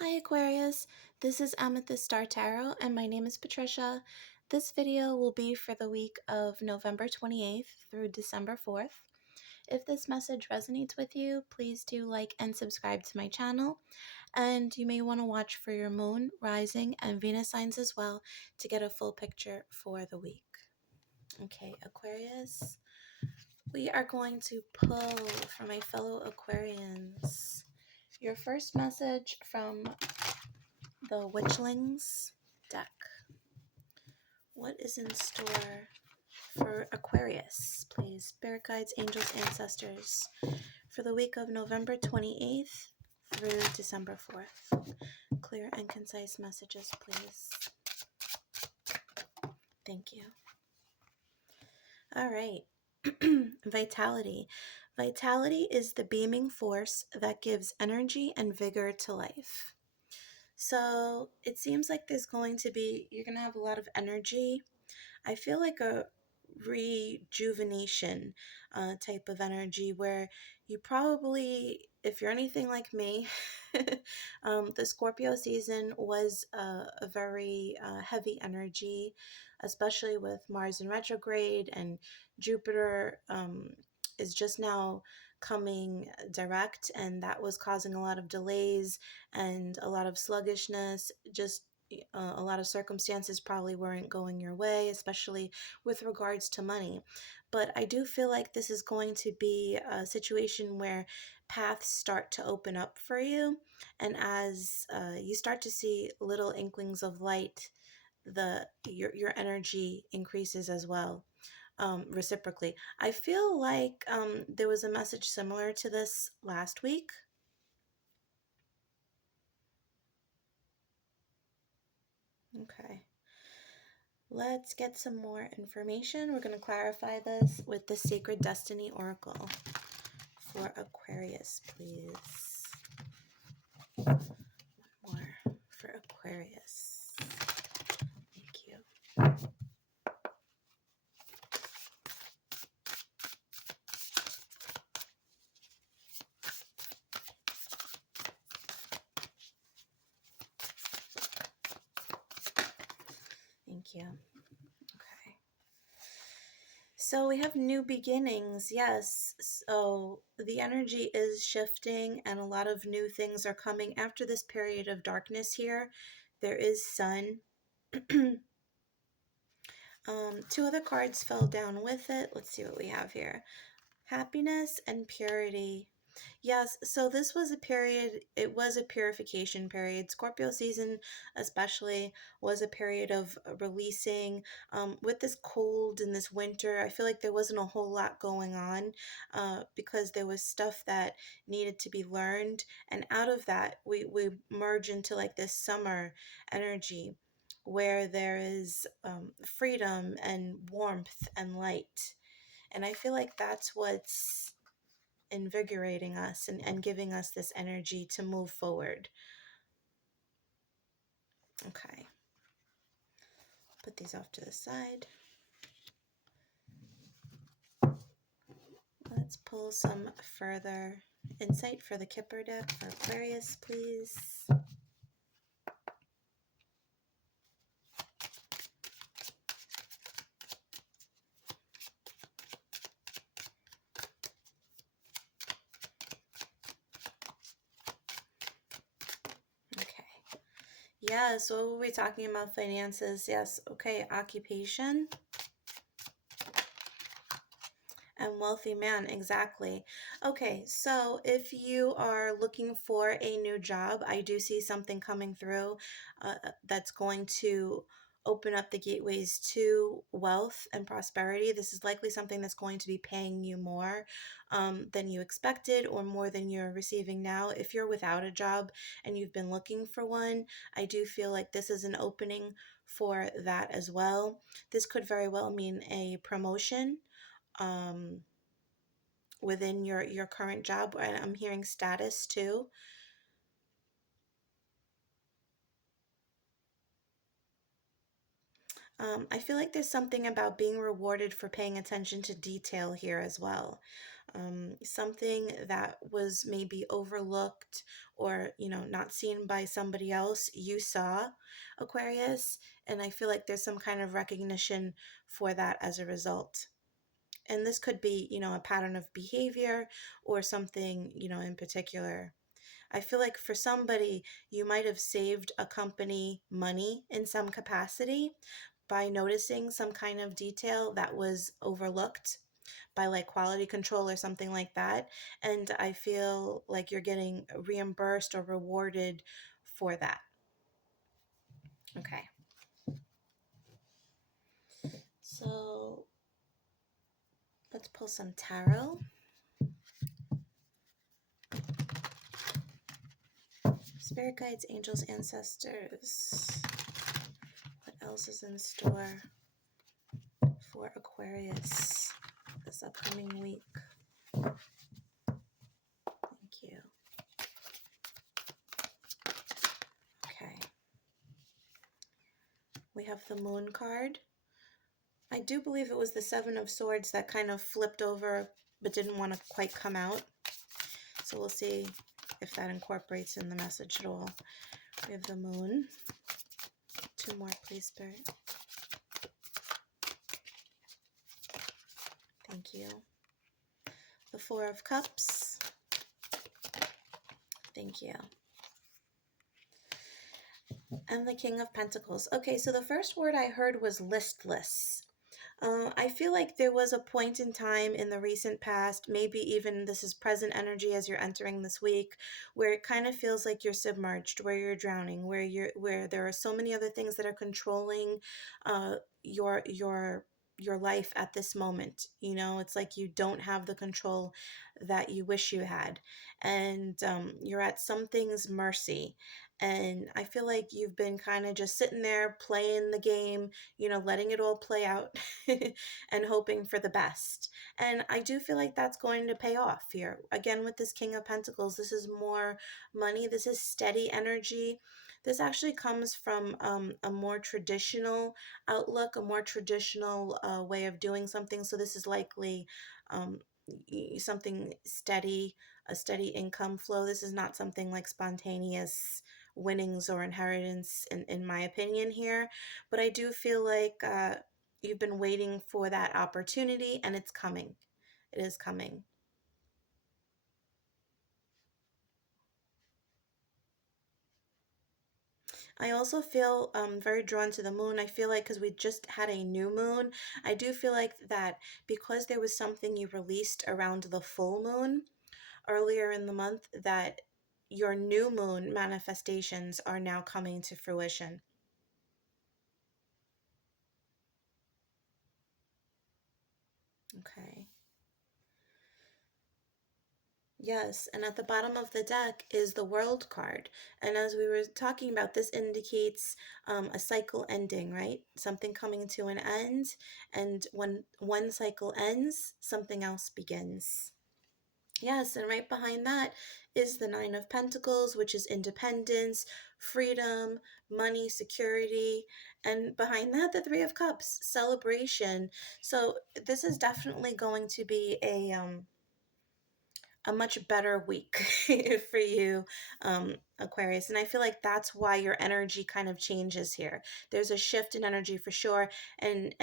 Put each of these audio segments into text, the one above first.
Hi Aquarius, this is Amethyst Star Tarot and my name is Patricia. This video will be for the week of November 28th through December 4th. If this message resonates with you, please do like and subscribe to my channel. And you may want to watch for your moon, rising, and Venus signs as well to get a full picture for the week. Okay, Aquarius, we are going to pull for my fellow Aquarians your first message from the Witchlings deck. What is in store for Aquarius, please? Spirit guides, angels, ancestors for the week of November 28th through December 4th. Clear and concise messages, please. Thank you. All right. Vitality. Vitality is the beaming force that gives energy and vigor to life. So it seems like you're going to have a lot of energy. I feel like a rejuvenation type of energy where you probably, if you're anything like me, the Scorpio season was a very heavy energy, especially with Mars in retrograde and Jupiter is just now coming direct, and that was causing a lot of delays and a lot of sluggishness. Just a lot of circumstances probably weren't going your way, especially with regards to money. But I do feel like this is going to be a situation where paths start to open up for you. And as you start to see little inklings of light, your energy increases as well, reciprocally. I feel like there was a message similar to this last week. Okay. Let's get some more information. We're going to clarify this with the Sacred Destiny Oracle for Aquarius, please. One more for Aquarius. Thank you. Thank you. Okay. So we have new beginnings, yes. So the energy is shifting and a lot of new things are coming after this period of darkness here. There is sun. Two other cards fell down with it. Let's see what we have here. Happiness and purity. Yes, so this was a period, it was a purification period. Scorpio season especially was a period of releasing. With this cold and this winter, I feel like there wasn't a whole lot going on because there was stuff that needed to be learned. And out of that, we merge into like this summer energy where there is freedom and warmth and light. And I feel like that's what's invigorating us and giving us this energy to move forward. Okay. Put these off to the side. Let's pull some further insight for the Kipper deck for Aquarius, please. Yeah, so we'll be talking about finances. Yes, okay, occupation. And wealthy man, exactly. Okay, so if you are looking for a new job, I do see something coming through that's going to open up the gateways to wealth and prosperity. This is likely something that's going to be paying you more than you expected or more than you're receiving now. If you're without a job and you've been looking for one, I do feel like this is an opening for that as well. This could very well mean a promotion um, within your current job. And I'm hearing status too. I feel like there's something about being rewarded for paying attention to detail here as well. something that was maybe overlooked or, not seen by somebody else, you saw, Aquarius. And I feel like there's some kind of recognition for that as a result. And this could be, a pattern of behavior or something, in particular. I feel like for somebody, you might have saved a company money in some capacity by noticing some kind of detail that was overlooked by like quality control or something like that. And I feel like you're getting reimbursed or rewarded for that. Okay. So let's pull some tarot. Spirit guides, angels, ancestors. What else is in store for Aquarius this upcoming week? Thank you. Okay. We have the Moon card. I do believe it was the Seven of Swords that kind of flipped over but didn't want to quite come out. So we'll see if that incorporates in the message at all. We have the Moon. 2 more, please, Spirit. Thank you. The 4 of Cups. Thank you. And the King of Pentacles. Okay, so the first word I heard was listless. I feel like there was a point in time in the recent past, maybe even this is present energy as you're entering this week, where it kind of feels like you're submerged, where you're drowning, where there are so many other things that are controlling uh, your life at this moment. It's like you don't have the control that you wish you had, and you're at something's mercy. And I feel like you've been kind of just sitting there playing the game, letting it all play out and hoping for the best. And I do feel like that's going to pay off here. Again, with this King of Pentacles, this is more money. This is steady energy. This actually comes from a more traditional outlook, a more traditional way of doing something. So this is likely um, something steady, a steady income flow. This is not something like spontaneous winnings or inheritance in my opinion here, but I do feel like you've been waiting for that opportunity and it's coming. It is coming. I also feel very drawn to the moon. I feel like because we just had a new moon, I do feel like that because there was something you released around the full moon earlier in the month, that your new moon manifestations are now coming to fruition. Okay. Yes, and at the bottom of the deck is the World card. And as we were talking about, this indicates a cycle ending, right? Something coming to an end. And when one cycle ends, something else begins. Yes, and right behind that is the Nine of Pentacles, which is independence, freedom, money, security. And behind that, the Three of Cups, celebration. So this is definitely going to be a much better week for you, Aquarius. And I feel like that's why your energy kind of changes here. There's a shift in energy for sure. And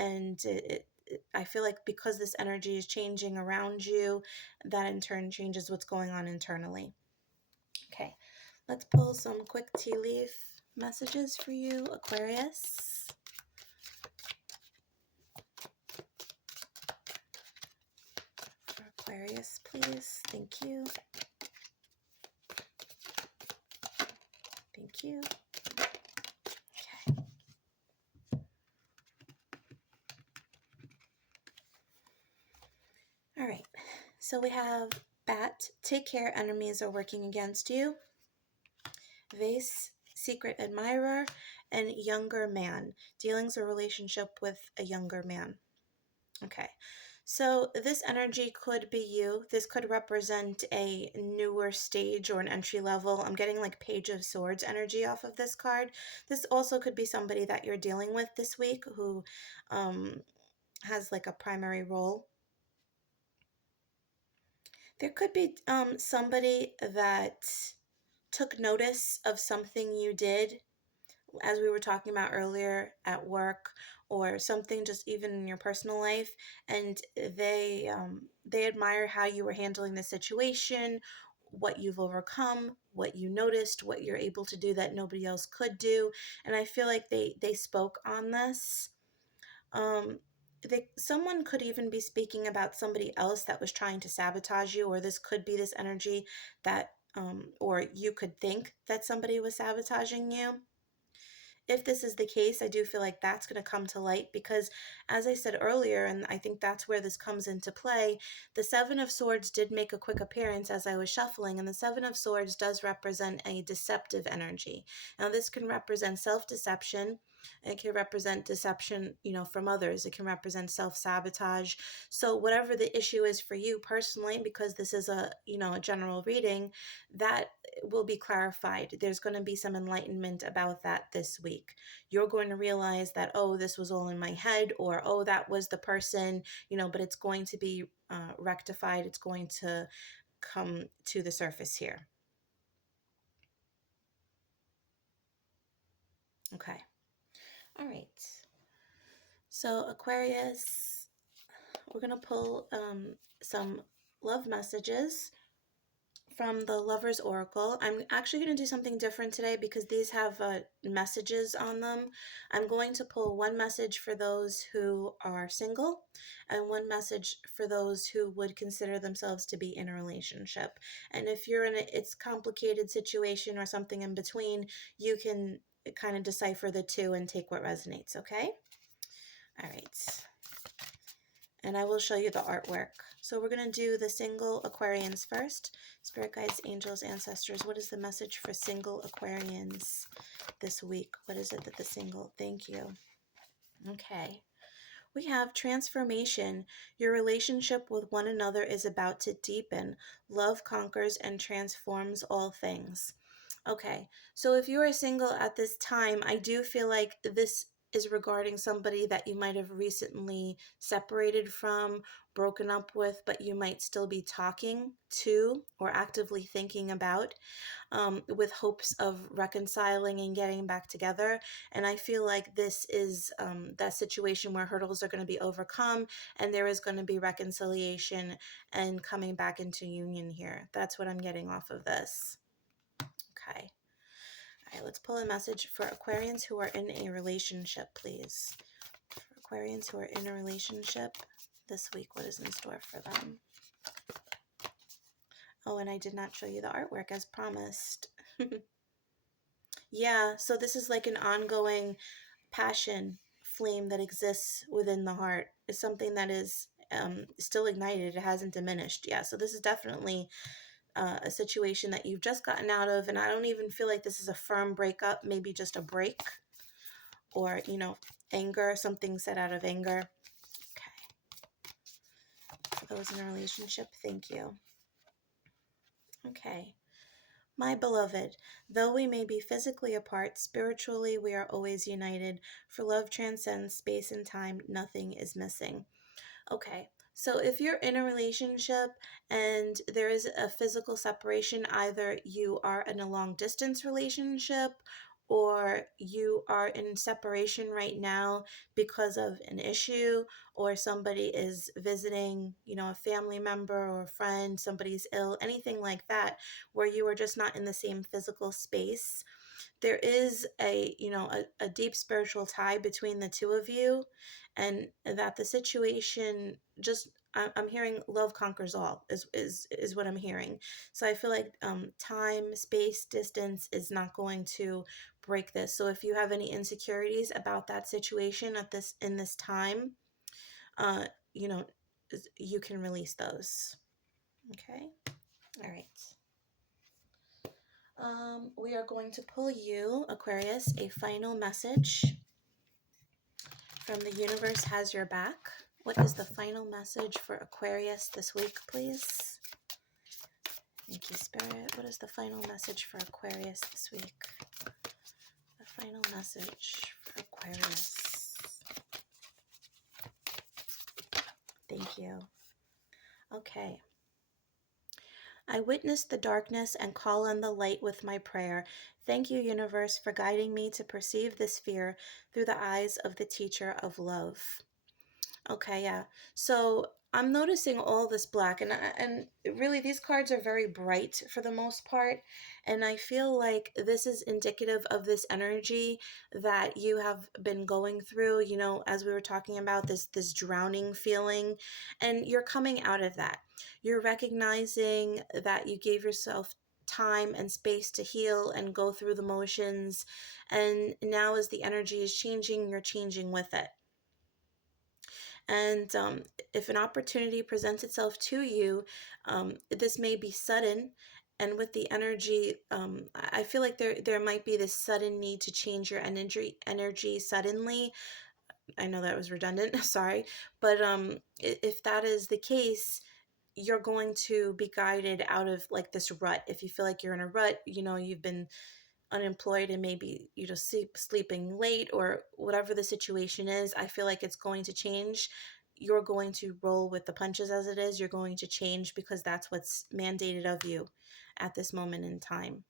I feel like because this energy is changing around you, that in turn changes what's going on internally. Okay, let's pull some quick tea leaf messages for you, Aquarius. For Aquarius, please. Thank you. Thank you. Okay. All right. So we have Bat, take care, enemies are working against you. Vase, secret admirer, and younger man, dealings or relationship with a younger man. Okay. So this energy could be you. This could represent a newer stage or an entry level. I'm getting like Page of Swords energy off of this card. This also could be somebody that you're dealing with this week who has like a primary role. There could be somebody that took notice of something you did, as we were talking about earlier, at work, or something just even in your personal life, and they admire how you were handling the situation, what you've overcome, what you noticed, what you're able to do that nobody else could do. And I feel like they spoke on this. um Someone could even be speaking about somebody else that was trying to sabotage you, or this could be this energy that or you could think that somebody was sabotaging you. If this is the case, I do feel like that's going to come to light because, as I said earlier, and I think that's where this comes into play, the Seven of Swords did make a quick appearance as I was shuffling, and the Seven of Swords does represent a deceptive energy. Now, this can represent self-deception. It can represent deception, from others. It can represent self-sabotage. So whatever the issue is for you personally, because this is a general reading, that will be clarified. There's going to be some enlightenment about that this week. You're going to realize that, oh, this was all in my head, or, oh, that was the person, but it's going to be rectified. It's going to come to the surface here. Okay. All right. So, Aquarius, we're going to pull some love messages from the Lover's Oracle. I'm actually going to do something different today because these have messages on them. I'm going to pull one message for those who are single and one message for those who would consider themselves to be in a relationship. And if you're in a it's complicated situation or something in between, you can kind of decipher the two and take what resonates, okay? All right. And I will show you the artwork. So we're going to do the single Aquarians first. Spirit guides, angels, ancestors, what is the message for single Aquarians this week? What is it that the single, thank you. Okay. We have transformation. Your relationship with one another is about to deepen. Love conquers and transforms all things. Okay, so if you are single at this time, I do feel like this is regarding somebody that you might have recently separated from, broken up with, but you might still be talking to or actively thinking about, with hopes of reconciling and getting back together. And I feel like this is that situation where hurdles are going to be overcome and there is going to be reconciliation and coming back into union here. That's what I'm getting off of this. Okay. All right, let's pull a message for Aquarians who are in a relationship, please. For Aquarians who are in a relationship this week, what is in store for them? Oh, and I did not show you the artwork as promised. Yeah, so this is like an ongoing passion flame that exists within the heart. It's something that is still ignited. It hasn't diminished. Yeah, so this is definitely a situation that you've just gotten out of, and I don't even feel like this is a firm breakup, maybe just a break, or, anger, something set out of anger. Okay. For those in a relationship, thank you. Okay. My beloved, though we may be physically apart, spiritually we are always united. For love transcends space and time, nothing is missing. Okay, so if you're in a relationship and there is a physical separation, either you are in a long distance relationship or you are in separation right now because of an issue, or somebody is visiting, a family member or a friend, somebody's ill, anything like that, where you are just not in the same physical space, there is a deep spiritual tie between the two of you, and that the situation just, I'm hearing love conquers all is what I'm hearing. So I feel like time, space, distance is not going to break this. So if you have any insecurities about that situation in this time, uh you know you can release those. Okay. All right. We are going to pull you, Aquarius, a final message from the universe has your back. What is the final message for Aquarius this week, please? Thank you, Spirit. What is the final message for Aquarius this week? The final message for Aquarius. Thank you. Okay. I witness the darkness and call on the light with my prayer. Thank you, universe, for guiding me to perceive this fear through the eyes of the teacher of love. Okay, yeah. So I'm noticing all this black, and really these cards are very bright for the most part, and I feel like this is indicative of this energy that you have been going through, you know, as we were talking about this drowning feeling, and you're coming out of that. You're recognizing that you gave yourself time and space to heal and go through the motions, and now as the energy is changing, you're changing with it. And if an opportunity presents itself to you, this may be sudden. And with the energy, I feel like there might be this sudden need to change your energy suddenly. I know that was redundant, sorry, but if that is the case, you're going to be guided out of like this rut. If you feel like you're in a rut, you know, you've been unemployed and maybe you just sleeping late or whatever the situation is, I feel like it's going to change. You're going to roll with the punches as it is. You're going to change because that's what's mandated of you at this moment in time.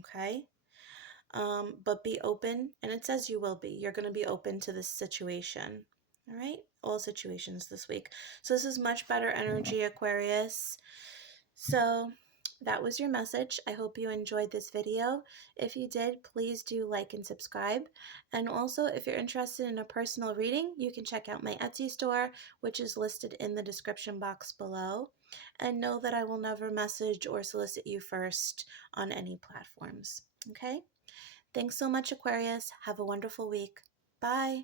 Okay? But be open, and it says you will be. You're going to be open to this situation. All right? All situations this week. So this is much better energy, Aquarius. So that was your message. I hope you enjoyed this video. If you did, please do like and subscribe. And also, if you're interested in a personal reading, you can check out my Etsy store, which is listed in the description box below. And know that I will never message or solicit you first on any platforms. Okay? Thanks so much, Aquarius. Have a wonderful week. Bye.